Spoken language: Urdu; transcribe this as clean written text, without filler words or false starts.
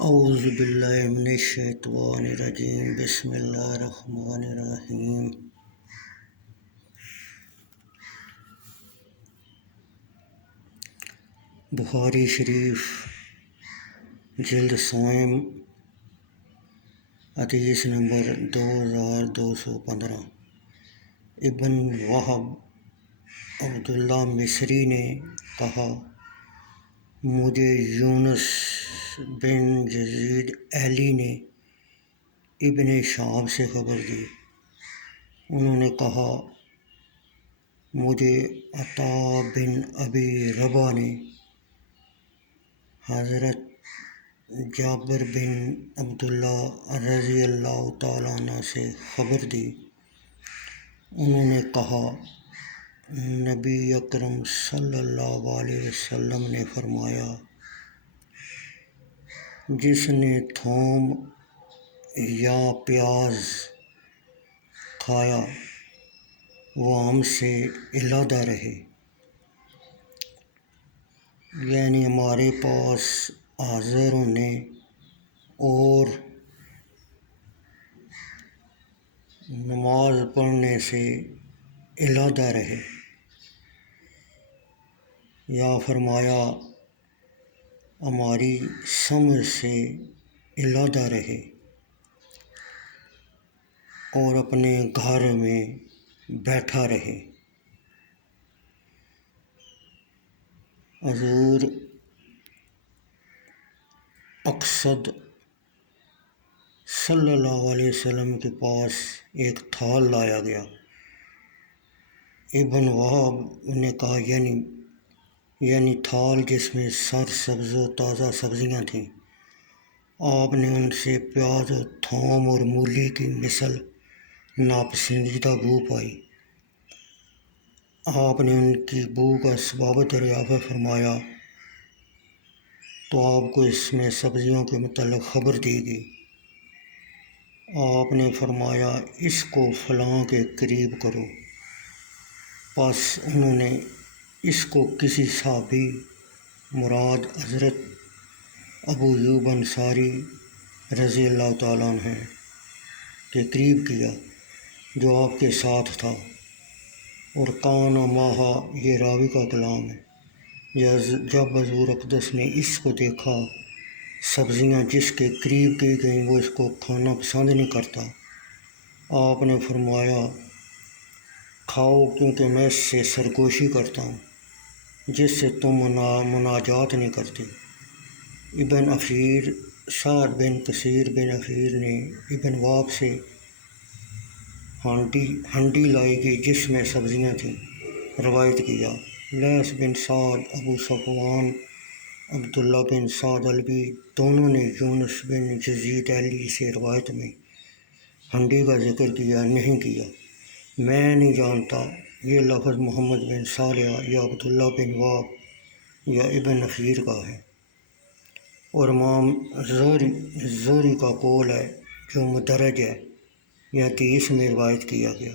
اعوذ باللہ من الشیطان الرجیم بسم اللہ الرحمن الرحیم۔ بخاری شریف جلد سوم حدیث نمبر 2215۔ ابن وہب عبداللہ مصری نے کہا، مجھے یونس بن یزید ایلی نے ابن شہاب سے خبر دی، انہوں نے کہا، مجھے عطا بن ابی رباح نے حضرت جابر بن عبداللہ رضی اللہ تعالیٰ عنہ سے خبر دی، انہوں نے کہا، نبی اکرم صلی اللہ علیہ وسلم نے فرمایا، جس نے تھوم یا پیاز کھایا وہ ہم سے علیحدہ رہے، یعنی ہمارے پاس حاضر ہونے اور نماز پڑھنے سے علیحدہ رہے، یا فرمایا ہماری سمجھ سے علیحدہ رہے اور اپنے گھر میں بیٹھا رہے۔ حضور اقصد صلی اللہ علیہ وسلم کے پاس ایک تھال لایا گیا۔ ابن وہب نے کہا، یعنی تھال جس میں سرسبز و تازہ سبزیاں تھیں۔ آپ نے ان سے پیاز و تھوم اور مولی کی مثل ناپسندیدہ بو پائی۔ آپ نے ان کی بو کا اسباب دریافت فرمایا تو آپ کو اس میں سبزیوں کے متعلق خبر دی گئی۔ آپ نے فرمایا، اس کو فلاں کے قریب کرو۔ پس انہوں نے اس کو کسی صحابی مراد حضرت ابو ایوب انصاری رضی اللہ تعالیٰ عنہ کے قریب کیا جو آپ کے ساتھ تھا، اور کان ماہا، یہ راوی کا کلام ہے۔ جب حضور اقدس نے اس کو دیکھا، سبزیاں جس کے قریب کی گئیں وہ اس کو کھانا پسند نہیں کرتا، آپ نے فرمایا، کھاؤ کیونکہ میں اس سے سرگوشی کرتا ہوں جس سے تم مناجات نہیں کرتے۔ ابن اثیر سعد بن کثیر بن اثیر نے ابن وہب سے ہنڈی لائی گئی جس میں سبزیاں تھیں روایت کیا۔ لیث بن سعد، ابو صفوان عبداللہ بن سعد البی دونوں نے یونس بن یزید ایلی سے روایت میں ہنڈی کا ذکر کیا نہیں کیا۔ میں نہیں جانتا یہ لفظ محمد بن صالح یا عبداللہ بن وہب یا ابن اثیر کا ہے، اور امام زہری کا قول ہے جو مدرج ہے، یہ حدیث میں روایت کیا گیا۔